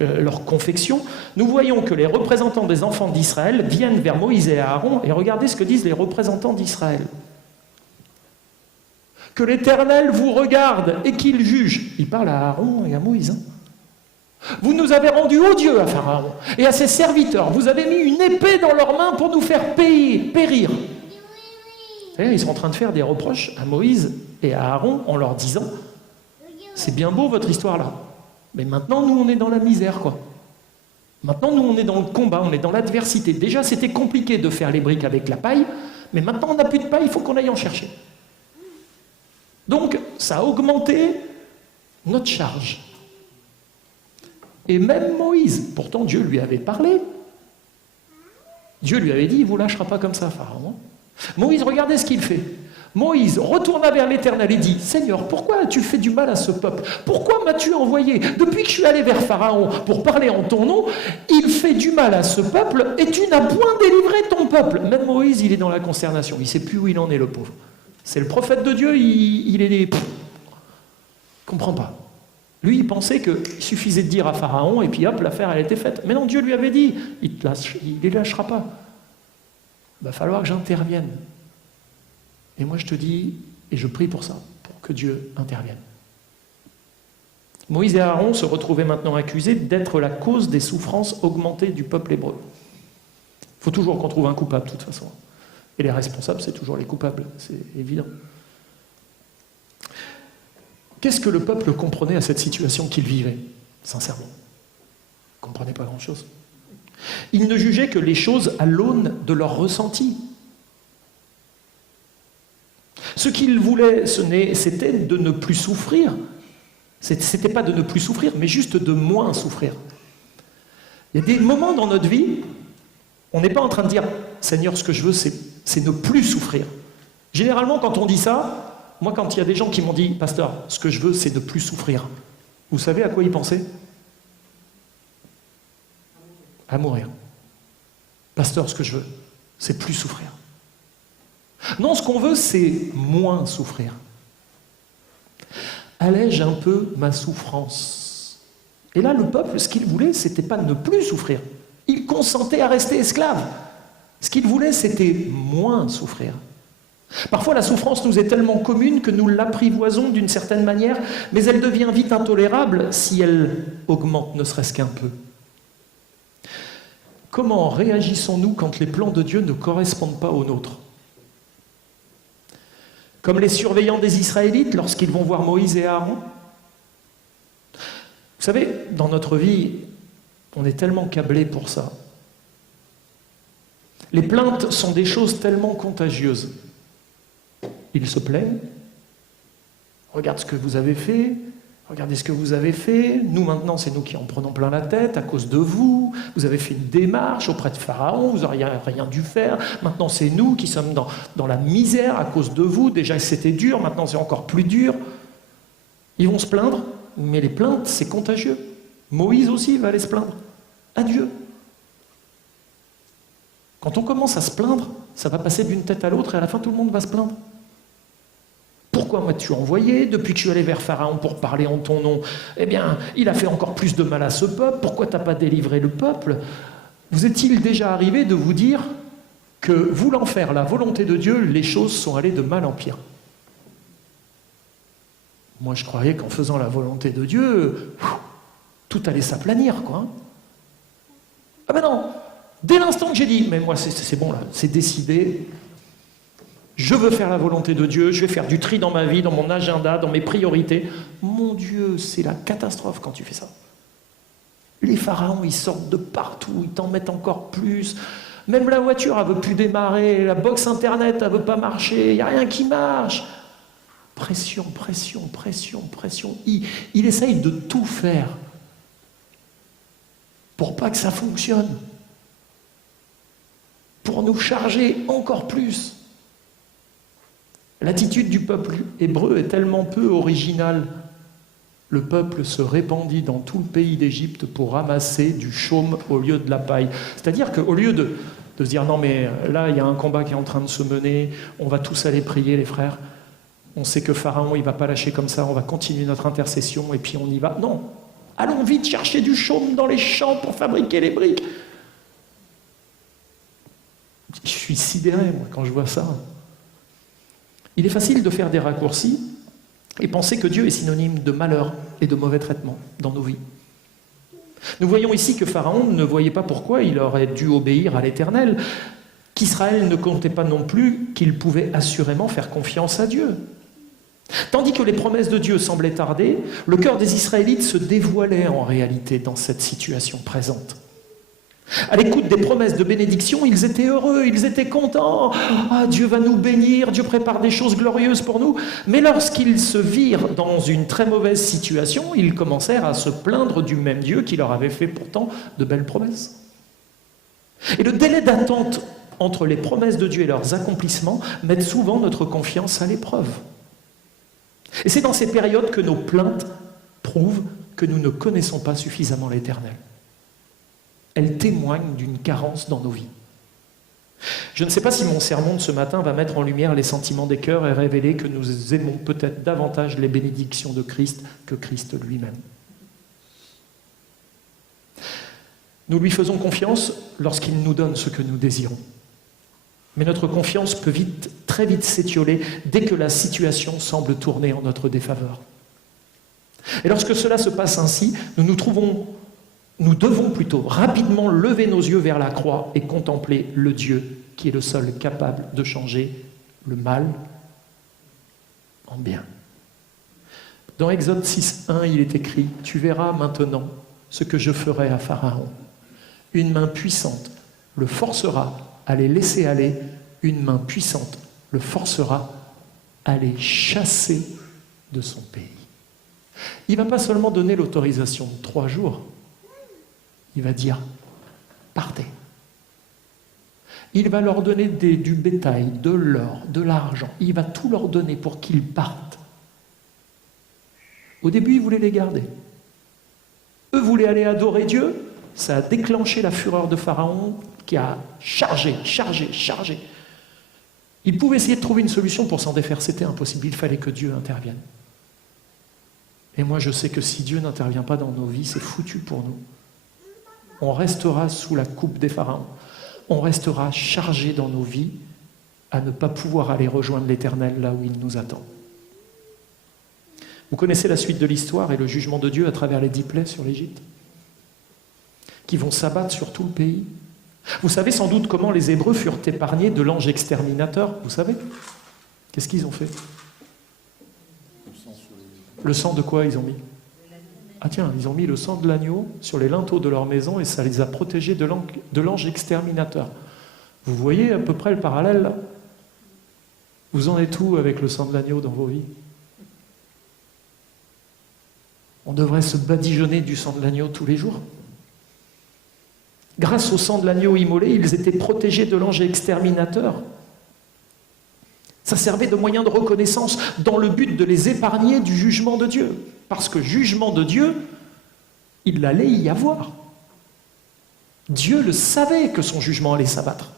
leur confection, nous voyons que les représentants des enfants d'Israël viennent vers Moïse et Aaron, et regardez ce que disent les représentants d'Israël. Que l'Éternel vous regarde et qu'il juge. Il parle à Aaron et à Moïse. Vous nous avez rendus odieux à Pharaon et à ses serviteurs. Vous avez mis une épée dans leurs mains pour nous faire périr. Ils sont en train de faire des reproches à Moïse et à Aaron en leur disant « C'est bien beau votre histoire là, Mais maintenant, nous, on est dans la misère, quoi. Maintenant, nous, on est dans le combat, on est dans l'adversité. Déjà, c'était compliqué de faire les briques avec la paille, mais maintenant, on n'a plus de paille, il faut qu'on aille en chercher. Donc, ça a augmenté notre charge. Et même Moïse, pourtant Dieu lui avait parlé. Dieu lui avait dit, il ne vous lâchera pas comme ça, Pharaon. Moïse, regardez ce qu'il fait. Moïse retourna vers l'Éternel et dit, Seigneur, pourquoi as-tu fait du mal à ce peuple? Pourquoi m'as-tu envoyé? Depuis que je suis allé vers Pharaon pour parler en ton nom, il fait du mal à ce peuple et tu n'as point délivré ton peuple. Même Moïse, il est dans la consternation. Il ne sait plus où il en est, le pauvre. C'est le prophète de Dieu, il est... Il ne comprend pas. Lui, il pensait qu'il suffisait de dire à Pharaon et puis hop, l'affaire, elle était faite. Mais non, Dieu lui avait dit, il ne les lâchera pas. Il va falloir que j'intervienne. Et moi, je te dis, et je prie pour ça, pour que Dieu intervienne. Moïse et Aaron se retrouvaient maintenant accusés d'être la cause des souffrances augmentées du peuple hébreu. Il faut toujours qu'on trouve un coupable, de toute façon. Et les responsables, c'est toujours les coupables, c'est évident. Qu'est-ce que le peuple comprenait à cette situation qu'il vivait, sincèrement? Il ne comprenait pas grand-chose. Il ne jugeait que les choses à l'aune de leur ressenti. Ce qu'il voulait, c'était de ne plus souffrir. C'était pas de ne plus souffrir, mais juste de moins souffrir. Il y a des moments dans notre vie, on n'est pas en train de dire « Seigneur, ce que je veux, c'est ne plus souffrir ». Généralement, quand on dit ça, moi, quand il y a des gens qui m'ont dit « Pasteur, ce que je veux, c'est ne plus souffrir », vous savez à quoi ils pensaient? À mourir. Pasteur, ce que je veux, c'est plus souffrir. Non, ce qu'on veut, c'est moins souffrir. Allège un peu ma souffrance. Et là, le peuple, ce qu'il voulait, c'était pas ne plus souffrir. Il consentait à rester esclave. Ce qu'il voulait, c'était moins souffrir. Parfois, la souffrance nous est tellement commune que nous l'apprivoisons d'une certaine manière, mais elle devient vite intolérable si elle augmente, ne serait-ce qu'un peu. Comment réagissons-nous quand les plans de Dieu ne correspondent pas aux nôtres? Comme les surveillants des Israélites lorsqu'ils vont voir Moïse et Aaron. Vous savez, dans notre vie, on est tellement câblés pour ça. Les plaintes sont des choses tellement contagieuses. Ils se plaignent. Regarde ce que vous avez fait. Regardez ce que vous avez fait. Nous, maintenant, c'est nous qui en prenons plein la tête à cause de vous. Vous avez fait une démarche auprès de Pharaon. Vous n'auriez rien dû faire. Maintenant, c'est nous qui sommes dans la misère à cause de vous. Déjà, c'était dur. Maintenant, c'est encore plus dur. Ils vont se plaindre. Mais les plaintes, c'est contagieux. Moïse aussi va aller se plaindre à Dieu. Quand on commence à se plaindre, ça va passer d'une tête à l'autre et à la fin, tout le monde va se plaindre. Pourquoi m'as-tu envoyé? Depuis que je suis allé vers Pharaon pour parler en ton nom, eh bien, il a fait encore plus de mal à ce peuple. Pourquoi tu n'as pas délivré le peuple? Vous est-il déjà arrivé de vous dire que, voulant faire la volonté de Dieu, les choses sont allées de mal en pire? Moi, je croyais qu'en faisant la volonté de Dieu, tout allait s'aplanir, quoi. Ah ben non! Dès l'instant que j'ai dit, mais moi, c'est bon, là, c'est décidé... Je veux faire la volonté de Dieu, je vais faire du tri dans ma vie, dans mon agenda, dans mes priorités. Mon Dieu, c'est la catastrophe quand tu fais ça. Les pharaons, ils sortent de partout, ils t'en mettent encore plus. Même la voiture, elle ne veut plus démarrer, la box internet, elle ne veut pas marcher, il n'y a rien qui marche. Pression, pression, pression, pression. Il essaye de tout faire pour pas que ça fonctionne. Pour nous charger encore plus. L'attitude du peuple hébreu est tellement peu originale. Le peuple se répandit dans tout le pays d'Égypte pour ramasser du chaume au lieu de la paille. C'est-à-dire qu'au lieu de se dire « Non mais là, il y a un combat qui est en train de se mener, on va tous aller prier les frères, on sait que Pharaon, il ne va pas lâcher comme ça, on va continuer notre intercession et puis on y va. » Non, allons vite chercher du chaume dans les champs pour fabriquer les briques. Je suis sidéré, moi, quand je vois ça. Il est facile de faire des raccourcis et penser que Dieu est synonyme de malheur et de mauvais traitement dans nos vies. Nous voyons ici que Pharaon ne voyait pas pourquoi il aurait dû obéir à l'Éternel, qu'Israël ne comptait pas non plus qu'il pouvait assurément faire confiance à Dieu. Tandis que les promesses de Dieu semblaient tarder, le cœur des Israélites se dévoilait en réalité dans cette situation présente. À l'écoute des promesses de bénédiction, ils étaient heureux, ils étaient contents. Ah, Dieu va nous bénir, Dieu prépare des choses glorieuses pour nous. Mais lorsqu'ils se virent dans une très mauvaise situation, ils commencèrent à se plaindre du même Dieu qui leur avait fait pourtant de belles promesses. Et le délai d'attente entre les promesses de Dieu et leurs accomplissements met souvent notre confiance à l'épreuve. Et c'est dans ces périodes que nos plaintes prouvent que nous ne connaissons pas suffisamment l'Éternel. Elles témoignent d'une carence dans nos vies. Je ne sais pas si mon sermon de ce matin va mettre en lumière les sentiments des cœurs et révéler que nous aimons peut-être davantage les bénédictions de Christ que Christ lui-même. Nous lui faisons confiance lorsqu'il nous donne ce que nous désirons. Mais notre confiance peut très vite s'étioler dès que la situation semble tourner en notre défaveur. Et lorsque cela se passe ainsi, nous devons plutôt rapidement lever nos yeux vers la croix et contempler le Dieu qui est le seul capable de changer le mal en bien. Dans Exode 6.1, il est écrit « Tu verras maintenant ce que je ferai à Pharaon. Une main puissante le forcera à les laisser aller, une main puissante le forcera à les chasser de son pays. » Il ne va pas seulement donner l'autorisation de 3 jours, il va dire « partez ». Il va leur donner du bétail, de l'or, de l'argent, il va tout leur donner pour qu'ils partent. Au début, ils voulaient les garder. Eux voulaient aller adorer Dieu, ça a déclenché la fureur de Pharaon qui a chargé. Il pouvait essayer de trouver une solution pour s'en défaire, c'était impossible, il fallait que Dieu intervienne. Et moi je sais que si Dieu n'intervient pas dans nos vies, c'est foutu pour nous. On restera sous la coupe des pharaons, on restera chargé dans nos vies à ne pas pouvoir aller rejoindre l'Éternel là où il nous attend. Vous connaissez la suite de l'histoire et le jugement de Dieu à travers les 10 plaies sur l'Égypte, qui vont s'abattre sur tout le pays. Vous savez sans doute comment les Hébreux furent épargnés de l'ange exterminateur, vous savez? Qu'est-ce qu'ils ont fait? Le sang de quoi ils ont mis? Ah tiens, ils ont mis le sang de l'agneau sur les linteaux de leur maison et ça les a protégés de l'ange exterminateur. Vous voyez à peu près le parallèle là? Vous en êtes où avec le sang de l'agneau dans vos vies? On devrait se badigeonner du sang de l'agneau tous les jours. Grâce au sang de l'agneau immolé, ils étaient protégés de l'ange exterminateur. Ça servait de moyen de reconnaissance dans le but de les épargner du jugement de Dieu. Parce que jugement de Dieu, il allait y avoir. Dieu le savait que son jugement allait s'abattre,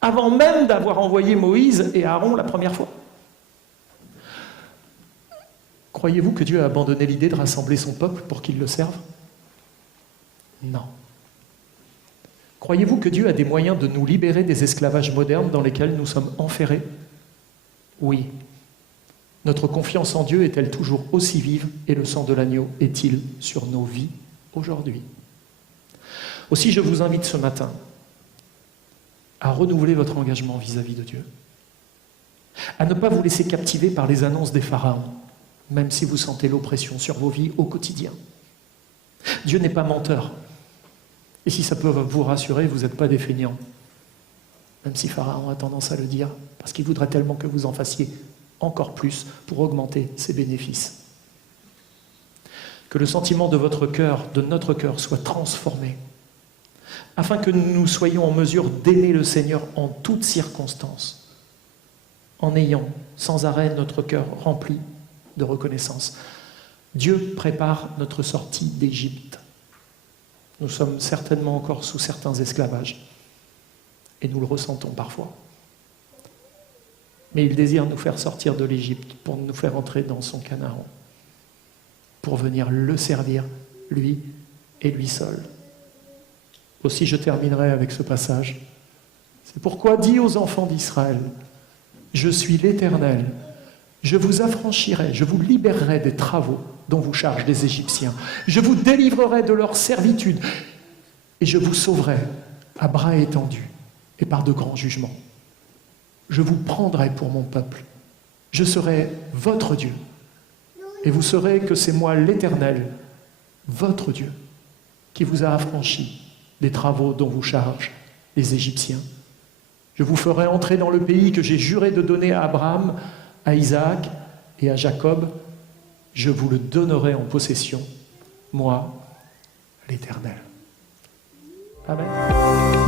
avant même d'avoir envoyé Moïse et Aaron la première fois. Croyez-vous que Dieu a abandonné l'idée de rassembler son peuple pour qu'il le serve? Non. Croyez-vous que Dieu a des moyens de nous libérer des esclavages modernes dans lesquels nous sommes enferrés? Oui. Notre confiance en Dieu est-elle toujours aussi vive et le sang de l'agneau est-il sur nos vies aujourd'hui? Aussi, je vous invite ce matin à renouveler votre engagement vis-à-vis de Dieu, à ne pas vous laisser captiver par les annonces des pharaons, même si vous sentez l'oppression sur vos vies au quotidien. Dieu n'est pas menteur. Et si ça peut vous rassurer, vous n'êtes pas des feignants. Même si Pharaon a tendance à le dire, parce qu'il voudrait tellement que vous en fassiez encore plus pour augmenter ses bénéfices. Que le sentiment de votre cœur, de notre cœur, soit transformé, afin que nous soyons en mesure d'aimer le Seigneur en toutes circonstances, en ayant sans arrêt notre cœur rempli de reconnaissance. Dieu prépare notre sortie d'Égypte. Nous sommes certainement encore sous certains esclavages, et nous le ressentons parfois. Mais il désire nous faire sortir de l'Égypte pour nous faire entrer dans son Canaan, pour venir le servir, lui et lui seul. Aussi, je terminerai avec ce passage. C'est pourquoi dis aux enfants d'Israël, « Je suis l'Éternel, je vous affranchirai, je vous libérerai des travaux dont vous chargent les Égyptiens. Je vous délivrerai de leur servitude et je vous sauverai à bras étendus et par de grands jugements. Je vous prendrai pour mon peuple. Je serai votre Dieu et vous saurez que c'est moi l'Éternel, votre Dieu, qui vous a affranchi des travaux dont vous chargent les Égyptiens. Je vous ferai entrer dans le pays que j'ai juré de donner à Abraham, à Isaac et à Jacob. Je vous le donnerai en possession, moi, l'Éternel. Amen.